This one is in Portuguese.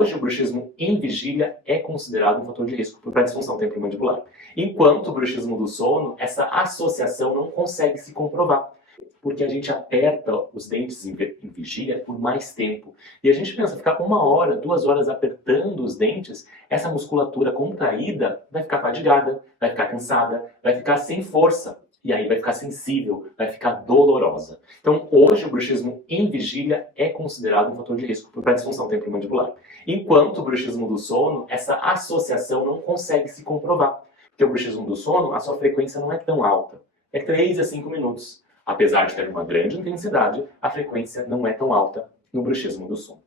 Hoje, o bruxismo em vigília é considerado um fator de risco para a disfunção temporomandibular. Enquanto o bruxismo do sono, essa associação não consegue se comprovar, porque a gente aperta os dentes em vigília por mais tempo. E a gente pensa, ficar 1 hora, 2 horas apertando os dentes, essa musculatura contraída vai ficar fadigada, vai ficar cansada, vai ficar sem força. E aí vai ficar sensível, vai ficar dolorosa. Então, hoje, o bruxismo em vigília é considerado um fator de risco para a disfunção temporomandibular. Enquanto o bruxismo do sono, essa associação não consegue se comprovar. Porque o bruxismo do sono, a sua frequência não é tão alta. É 3 a 5 minutos. Apesar de ter uma grande intensidade, a frequência não é tão alta no bruxismo do sono.